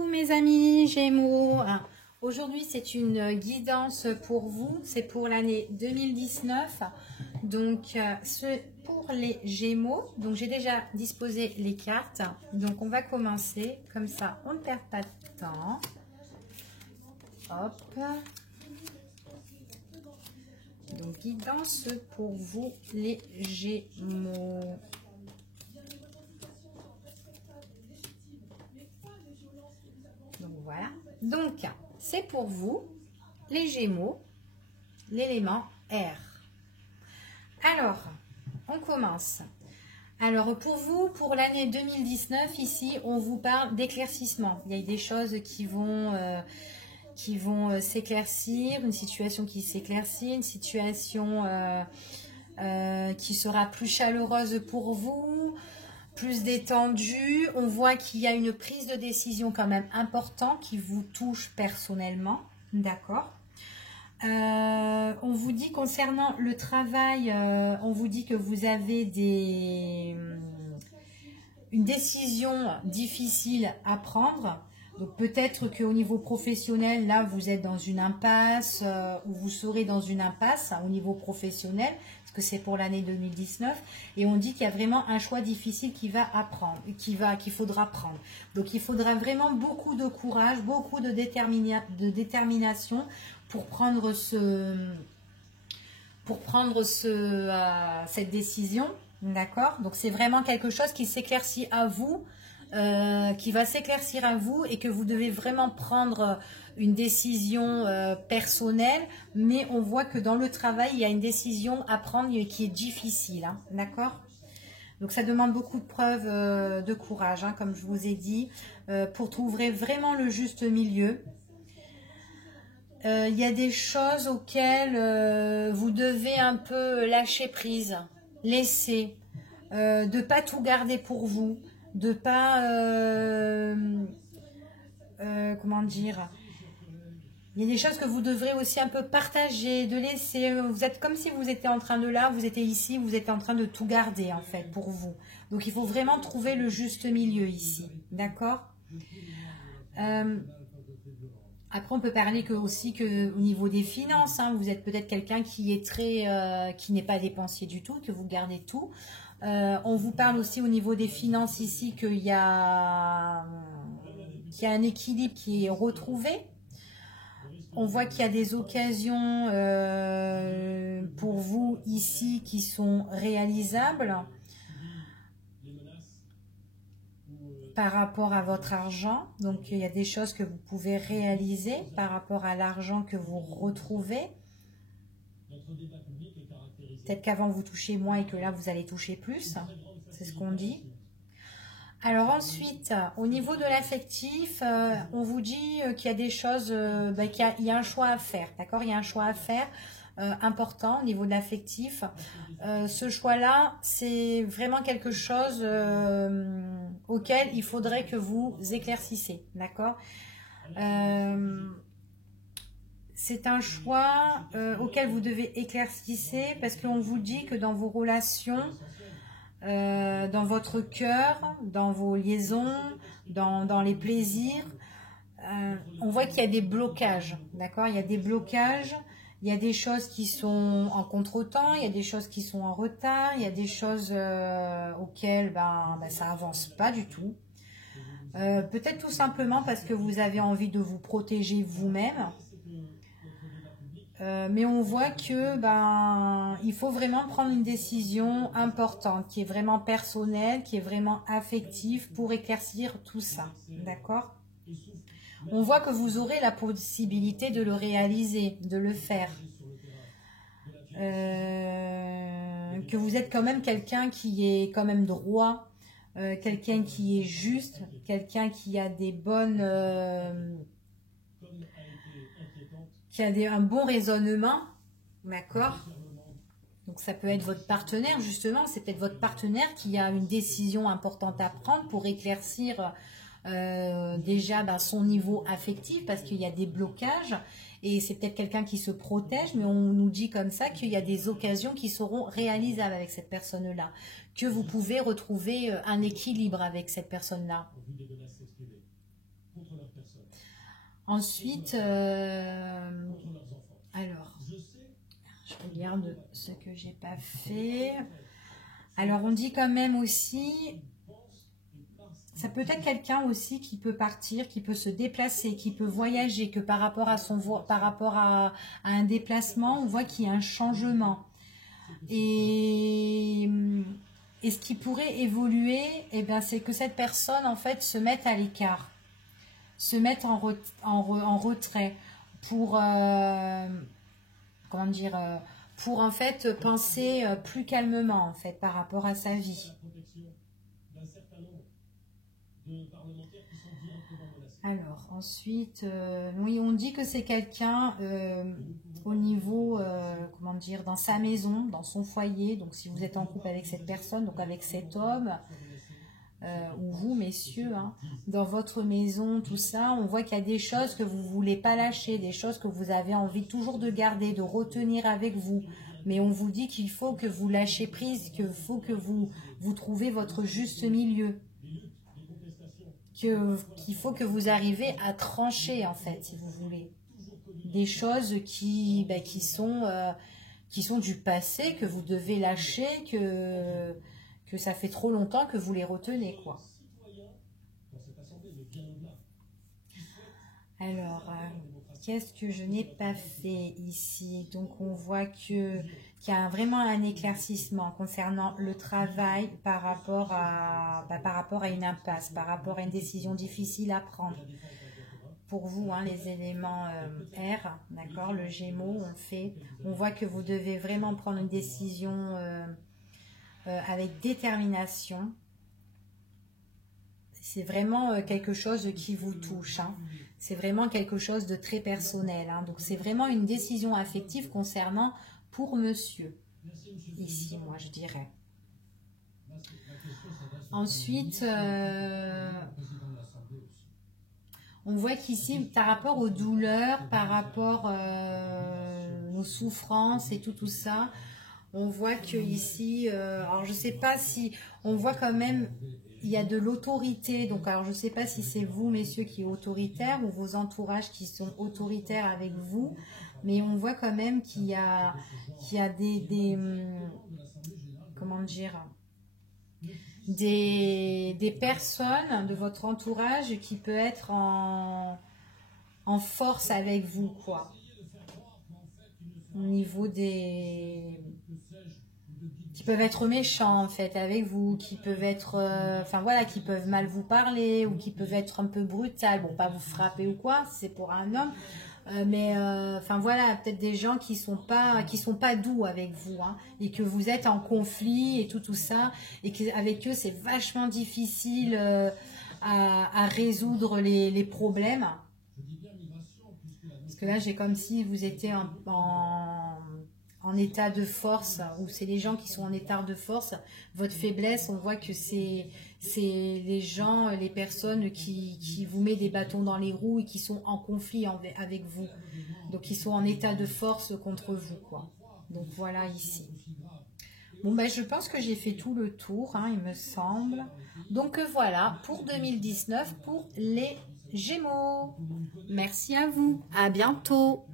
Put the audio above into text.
Coucou mes amis Gémeaux. Aujourd'hui c'est une guidance pour vous, c'est pour l'année 2019. Donc c'est pour les Gémeaux. Donc j'ai déjà disposé les cartes. Donc on va commencer comme ça, on ne perd pas de temps. Hop. Donc guidance pour vous les Gémeaux. Donc voilà. Donc c'est pour vous les Gémeaux, l'élément R. Alors, on commence. Alors pour vous, pour l'année 2019, ici, on vous parle d'éclaircissement. Il y a des choses qui vont s'éclaircir, une situation qui s'éclaircit, une situation qui sera plus chaleureuse pour vous, plus détendue. On voit qu'il y a une prise de décision quand même importante qui vous touche personnellement, d'accord. On vous dit concernant le travail, on vous dit que vous avez une décision difficile à prendre. Donc peut-être qu'au niveau professionnel, là, vous êtes dans une impasse ou vous serez dans une impasse au niveau professionnel, parce que c'est pour l'année 2019. Et on dit qu'il y a vraiment un choix difficile qu'il faudra prendre. Donc il faudra vraiment beaucoup de courage, beaucoup de détermination pour prendre cette décision. D'accord? Donc c'est vraiment quelque chose qui s'éclaircit à vous. Qui va s'éclaircir à vous et que vous devez vraiment prendre une décision personnelle, mais on voit que dans le travail, il y a une décision à prendre qui est difficile, hein, d'accord? Donc ça demande beaucoup de preuves de courage, hein, comme je vous ai dit, pour trouver vraiment le juste milieu. Il y a des choses auxquelles vous devez un peu lâcher prise, laisser, de ne pas tout garder pour vous, de pas comment dire, il y a des choses que vous devrez aussi un peu partager, de laisser. Vous êtes comme si vous étiez en train de vous étiez ici, vous êtes en train de tout garder en fait pour vous. Donc il faut vraiment trouver le juste milieu ici, d'accord. Après, on peut parler aussi que au niveau des finances, hein, vous êtes peut-être quelqu'un qui est qui n'est pas dépensier du tout, que vous gardez tout. On vous parle aussi au niveau des finances ici qu'il y a un équilibre qui est retrouvé. On voit qu'il y a des occasions pour vous ici qui sont réalisables par rapport à votre argent. Donc il y a des choses que vous pouvez réaliser par rapport à l'argent que vous retrouvez. Peut-être qu'avant vous touchiez moins et que là vous allez toucher plus, c'est ce qu'on dit. Alors ensuite, au niveau de l'affectif, on vous dit qu'il y a des choses, qu'il y a un choix à faire, d'accord? Il y a un choix à faire important au niveau de l'affectif. Ce choix-là, c'est vraiment quelque chose auquel il faudrait que vous éclaircissez, d'accord? C'est un choix auquel vous devez éclaircir parce qu'on vous dit que dans vos relations, dans votre cœur, dans vos liaisons, dans les plaisirs, on voit qu'il y a des blocages, d'accord? Il y a des blocages, il y a des choses qui sont en contretemps, il y a des choses qui sont en retard, il y a des choses auxquelles ça avance pas du tout. Peut-être tout simplement parce que vous avez envie de vous protéger vous-même. Mais on voit que il faut vraiment prendre une décision importante, qui est vraiment personnelle, qui est vraiment affective pour éclaircir tout ça, d'accord? On voit que vous aurez la possibilité de le réaliser, de le faire. Que vous êtes quand même quelqu'un qui est quand même droit, quelqu'un qui est juste, quelqu'un qui a des bonnes... qui a un bon raisonnement, d'accord? Donc ça peut être votre partenaire, justement, c'est peut-être votre partenaire qui a une décision importante à prendre pour éclaircir déjà son niveau affectif, parce qu'il y a des blocages, et c'est peut-être quelqu'un qui se protège, mais on nous dit comme ça qu'il y a des occasions qui seront réalisables avec cette personne-là, que vous pouvez retrouver un équilibre avec cette personne-là. Ensuite, alors, je regarde ce que j'ai pas fait. Alors, on dit quand même aussi, ça peut être quelqu'un aussi qui peut partir, qui peut se déplacer, qui peut voyager, que par rapport à un déplacement, on voit qu'il y a un changement. Et ce qui pourrait évoluer, eh ben, c'est que cette personne, en fait, se mette à l'écart, se mette en retrait pour, comment dire, pour en fait penser plus calmement, en fait, par rapport à sa vie. Alors, ensuite, oui, on dit que c'est quelqu'un au niveau, comment dire, dans sa maison, dans son foyer. Donc, si vous êtes en couple avec cette personne, donc avec cet homme, ou vous, messieurs, hein, dans votre maison, tout ça, on voit qu'il y a des choses que vous ne voulez pas lâcher, des choses que vous avez envie toujours de garder, de retenir avec vous. Mais on vous dit qu'il faut que vous lâchez prise, qu'il faut que vous trouvez votre juste milieu. Qu'il faut que vous arrivez à trancher, en fait, si vous voulez. Des choses qui sont du passé, que vous devez lâcher, que ça fait trop longtemps que vous les retenez, quoi. Alors, qu'est-ce que je n'ai pas fait ici? Donc, on voit qu'il y a vraiment un éclaircissement concernant le travail par rapport à une impasse, par rapport à une décision difficile à prendre. Pour vous, hein, les éléments R, d'accord, le Gémeaux, on voit que vous devez vraiment prendre une décision avec détermination. C'est vraiment quelque chose qui vous touche, hein. C'est vraiment quelque chose de très personnel, hein. Donc c'est vraiment une décision affective concernant pour monsieur, ici, moi je dirais. Ensuite, on voit qu'ici, par rapport aux douleurs, par rapport aux souffrances et tout ça, on voit que ici, alors je sais pas si, on voit quand même, il y a de l'autorité. Donc alors je sais pas si c'est vous, messieurs, qui est autoritaire ou vos entourages qui sont autoritaires avec vous, mais on voit quand même qu'il y a des comment dire, des personnes de votre entourage qui peut être en force avec vous, quoi. Au niveau qui peuvent être méchants, en fait, avec vous, qui peuvent être, enfin voilà, qui peuvent mal vous parler, ou qui peuvent être un peu brutal, bon, pas vous frapper ou quoi, c'est pour un homme, mais enfin voilà, peut-être des gens qui sont pas doux avec vous, hein, et que vous êtes en conflit et tout ça, et qu'avec eux c'est vachement difficile à résoudre les problèmes. Parce que là j'ai comme si vous étiez en état de force, ou c'est les gens qui sont en état de force. Votre faiblesse, on voit que c'est les gens, les personnes qui vous mettent des bâtons dans les roues et qui sont en conflit avec vous. Donc, ils sont en état de force contre vous, quoi. Donc, voilà ici. Bon, ben, je pense que j'ai fait tout le tour, hein, il me semble. Donc, voilà, pour 2019, pour les Gémeaux. Merci à vous. À bientôt.